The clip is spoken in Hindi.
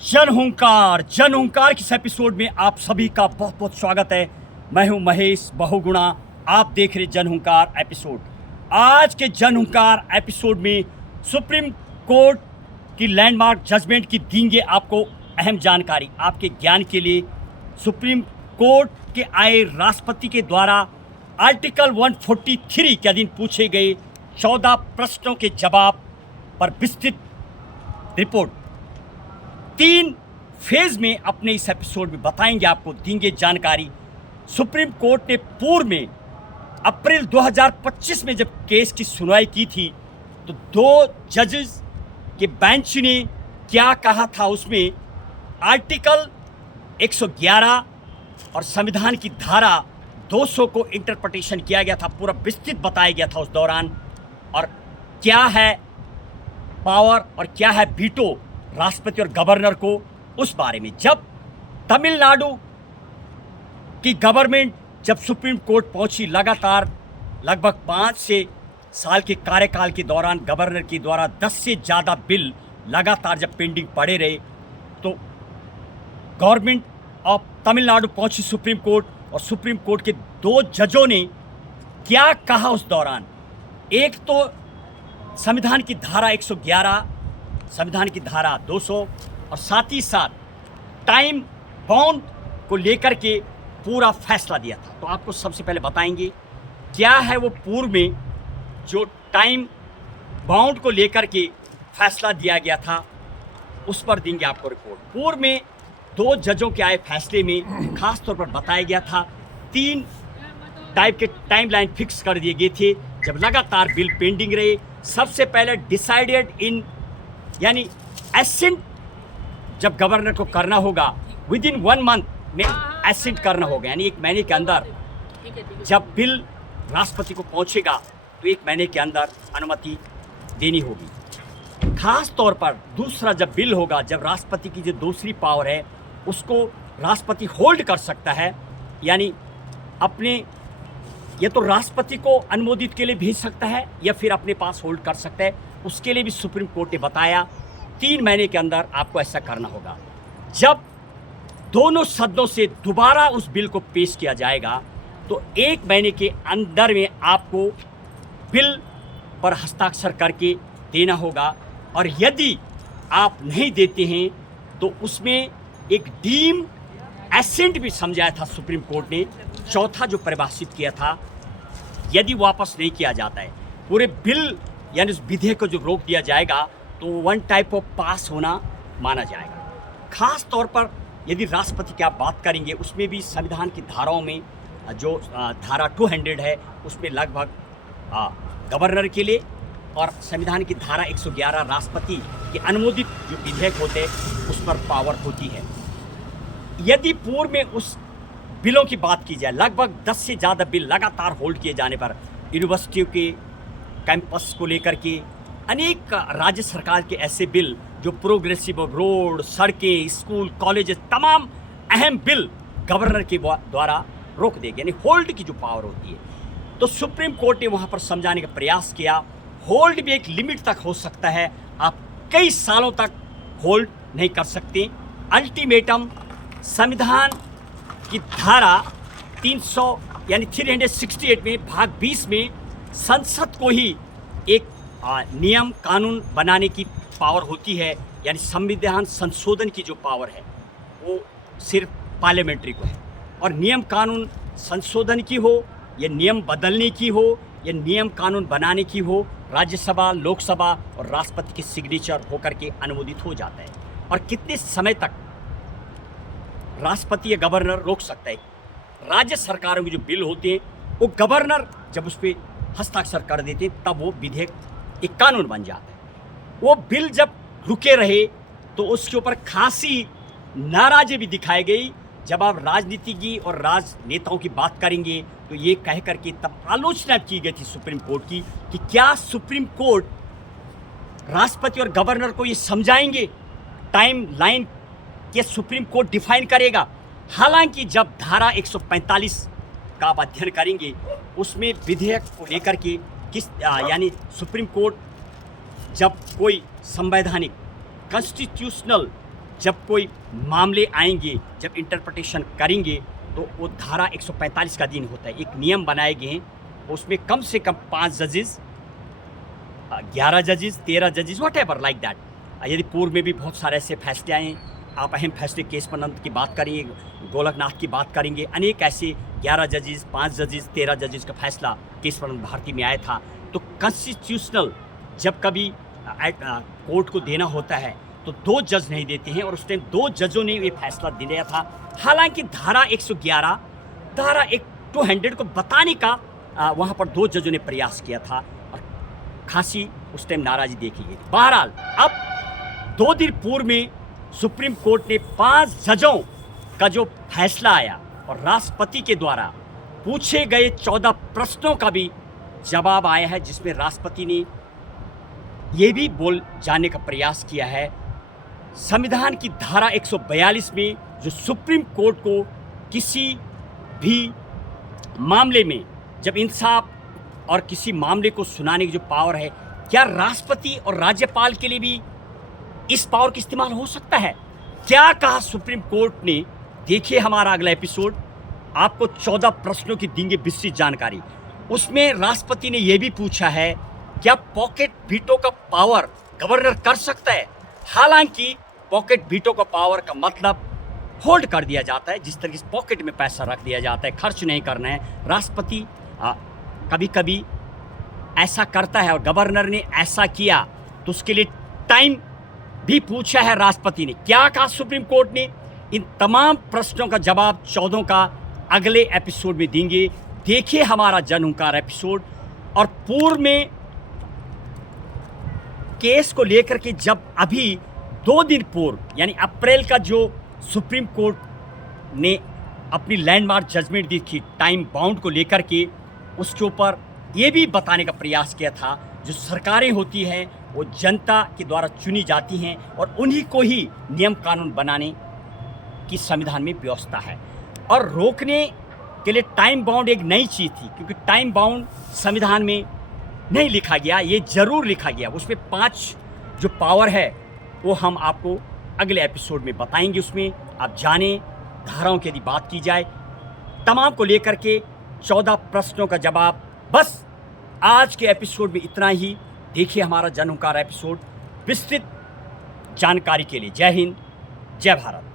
जन हुंकार किस एपिसोड में आप सभी का बहुत बहुत स्वागत है। मैं हूं महेश बहुगुणा। आप देख रहे जन हुंकार एपिसोड। आज के जन हुंकार एपिसोड में सुप्रीम कोर्ट की लैंडमार्क जजमेंट की देंगे आपको अहम जानकारी। आपके ज्ञान के लिए सुप्रीम कोर्ट के आए राष्ट्रपति के द्वारा आर्टिकल 143 के अधीन पूछे गए 14 प्रश्नों के जवाब पर विस्तृत रिपोर्ट 3 फेज में अपने इस एपिसोड में बताएंगे, आपको देंगे जानकारी। सुप्रीम कोर्ट ने पूर्व में अप्रैल 2025 में जब केस की सुनवाई की थी तो 2 जजेस के बेंच ने क्या कहा था, उसमें आर्टिकल 111 और संविधान की धारा 200 को इंटरप्रिटेशन किया गया था, पूरा विस्तृत बताया गया था उस दौरान। और क्या है पावर और क्या है वीटो राष्ट्रपति और गवर्नर को, उस बारे में। जब तमिलनाडु की गवर्नमेंट जब सुप्रीम कोर्ट पहुंची, लगातार लगभग 5 साल के कार्यकाल के दौरान गवर्नर के द्वारा 10 से ज़्यादा बिल लगातार जब पेंडिंग पड़े रहे, तो गवर्नमेंट ऑफ तमिलनाडु पहुंची सुप्रीम कोर्ट, और सुप्रीम कोर्ट के 2 जजों ने क्या कहा उस दौरान। एक तो संविधान की धारा 111, संविधान की धारा 200 और साथ ही साथ टाइम बाउंड को लेकर के पूरा फैसला दिया था। तो आपको सबसे पहले बताएंगे क्या है वो पूर्व में जो टाइम बाउंड को लेकर के फैसला दिया गया था, उस पर देंगे आपको रिपोर्ट। पूर्व में 2 जजों के आए फैसले में खास तौर पर बताया गया था 3 टाइप के टाइमलाइन फिक्स कर दिए गए थे जब लगातार बिल पेंडिंग रहे। सबसे पहले डिसाइडेड इन, यानी एसेंट जब गवर्नर को करना होगा विद इन 1 मंथ में एसेंट करना होगा, यानी 1 महीने के अंदर जब बिल राष्ट्रपति को पहुंचेगा तो 1 महीने के अंदर अनुमति देनी होगी। खास तौर पर दूसरा जब बिल होगा, जब राष्ट्रपति की जो दूसरी पावर है उसको राष्ट्रपति होल्ड कर सकता है, यानी अपने या तो राष्ट्रपति को अनुमोदित के लिए भेज सकता है या फिर अपने पास होल्ड कर सकता है। उसके लिए भी सुप्रीम कोर्ट ने बताया 3 महीने के अंदर आपको ऐसा करना होगा। जब दोनों सदनों से दोबारा उस बिल को पेश किया जाएगा तो 1 महीने के अंदर में आपको बिल पर हस्ताक्षर करके देना होगा, और यदि आप नहीं देते हैं तो उसमें एक डीम एसेंट भी समझाया था सुप्रीम कोर्ट ने। चौथा जो परिभाषित किया था, यदि वापस नहीं किया जाता है पूरे बिल, यानी उस विधेयक को जो रोक दिया जाएगा, तो 1 टाइप ऑफ पास होना माना जाएगा। खास तौर पर यदि राष्ट्रपति की आप बात करेंगे, उसमें भी संविधान की धाराओं में जो धारा 200 है उसमें लगभग गवर्नर के लिए, और संविधान की धारा 111 राष्ट्रपति के अनुमोदित जो विधेयक होते हैं उस पर पावर होती है। यदि पूर्व में उस बिलों की बात की जाए, लगभग 10 से ज़्यादा बिल लगातार होल्ड किए जाने पर यूनिवर्सिटियों के कैंपस को लेकर के अनेक राज्य सरकार के ऐसे बिल जो प्रोग्रेसिव रोड, सड़कें, स्कूल, कॉलेज, तमाम अहम बिल गवर्नर के द्वारा रोक देंगे, यानी होल्ड की जो पावर होती है। तो सुप्रीम कोर्ट ने वहाँ पर समझाने का प्रयास किया, होल्ड भी एक लिमिट तक हो सकता है, आप कई सालों तक होल्ड नहीं कर सकते। अल्टीमेटम संविधान की धारा 300 यानी 368 में भाग 20 में संसद को ही एक नियम कानून बनाने की पावर होती है, यानी संविधान संशोधन की जो पावर है वो सिर्फ पार्लियामेंट्री को है। और नियम कानून संशोधन की हो या नियम बदलने की हो या नियम कानून बनाने की हो, राज्यसभा, लोकसभा और राष्ट्रपति के सिग्नेचर होकर के अनुमोदित हो जाता है। और कितने समय तक राष्ट्रपति या गवर्नर रोक सकता है। राज्य सरकारों के जो बिल होते हैं वो गवर्नर जब उस पर हस्ताक्षर कर देते हैं तब वो विधेयक एक कानून बन जाता है। वो बिल जब रुके रहे तो उसके ऊपर खासी नाराज़गी भी दिखाई गई। जब आप राजनीति की और राजनेताओं की बात करेंगे तो ये कह करके तब आलोचना की गई थी सुप्रीम कोर्ट की कि क्या सुप्रीम कोर्ट राष्ट्रपति और गवर्नर को ये समझाएंगे, टाइम लाइन ये सुप्रीम कोर्ट डिफाइन करेगा। हालांकि जब धारा 145 का आप अध्ययन करेंगे उसमें विधेयक को लेकर के यानी सुप्रीम कोर्ट जब कोई संवैधानिक कॉन्स्टिट्यूशनल जब कोई मामले आएंगे, जब इंटरप्रिटेशन करेंगे, तो वो धारा 145 का दिन होता है। एक नियम बनाए गए हैं, उसमें कम से कम 5 जजेस, 11 जजेस, 13 जजेस, वट एवर लाइक दैट। यदि पूर्व में भी बहुत सारे ऐसे फैसले आए हैं, आप अहम फैसले केशव नंद की बात करेंगे, गोलकनाथ की बात करेंगे, अनेक ऐसे 11 जजेस, 5 जजेस, 13 जजेस का फैसला केशवानंद भारती में आया था। तो कॉन्स्टिट्यूशनल जब कभी कोर्ट को देना होता है तो 2 जज नहीं देते हैं, और उस टाइम 2 जजों ने ये फैसला दिया था। हालांकि धारा 111, धारा 200 को बताने का वहाँ पर 2 जजों ने प्रयास किया था, और खासी उस टाइम नाराज़गी देखी गई। बहरहाल अब 2 दिन पूर्व में सुप्रीम कोर्ट ने 5 जजों का जो फैसला आया और राष्ट्रपति के द्वारा पूछे गए 14 प्रश्नों का भी जवाब आया है, जिसमें राष्ट्रपति ने ये भी बोल जाने का प्रयास किया है, संविधान की धारा 142 में जो सुप्रीम कोर्ट को किसी भी मामले में जब इंसाफ और किसी मामले को सुनाने की जो पावर है, क्या राष्ट्रपति और राज्यपाल के लिए भी इस पावर का इस्तेमाल हो सकता है? क्या कहा सुप्रीम कोर्ट ने? देखिए हमारा अगला एपिसोड, आपको 14 प्रश्नों की देंगे विस्तृत जानकारी। उसमें राष्ट्रपति ने यह भी पूछा है, क्या पॉकेट वीटो का पावर गवर्नर कर सकता है? हालांकि पॉकेट वीटो का पावर का मतलब होल्ड कर दिया जाता है, जिस तरीके से पॉकेट में पैसा रख दिया जाता है, खर्च नहीं करना है। राष्ट्रपति कभी कभी ऐसा करता है, और गवर्नर ने ऐसा किया तो उसके लिए टाइम भी पूछा है राष्ट्रपति ने। क्या कहा सुप्रीम कोर्ट ने? इन तमाम प्रश्नों का जवाब 14 का अगले एपिसोड में देंगे। देखिए हमारा जनहुंकार एपिसोड। और पूर्व में केस को लेकर के जब अभी 2 दिन पूर्व, यानी अप्रैल का जो सुप्रीम कोर्ट ने अपनी लैंडमार्क जजमेंट दी थी टाइम बाउंड को लेकर के, उसके ऊपर ये भी बताने का प्रयास किया था, जो सरकारें होती हैं वो जनता के द्वारा चुनी जाती हैं, और उन्हीं को ही नियम कानून बनाने की संविधान में व्यवस्था है। और रोकने के लिए टाइम बाउंड एक नई चीज़ थी, क्योंकि टाइम बाउंड संविधान में नहीं लिखा गया, ये जरूर लिखा गया। उसमें 5 जो पावर है वो हम आपको अगले एपिसोड में बताएंगे। उसमें आप जाने धाराओं की यदि बात की जाए, तमाम को लेकर के 14 प्रश्नों का जवाब। बस आज के एपिसोड में इतना ही। देखिए हमारा जनहुंकार एपिसोड विस्तृत जानकारी के लिए। जय हिंद, जय भारत।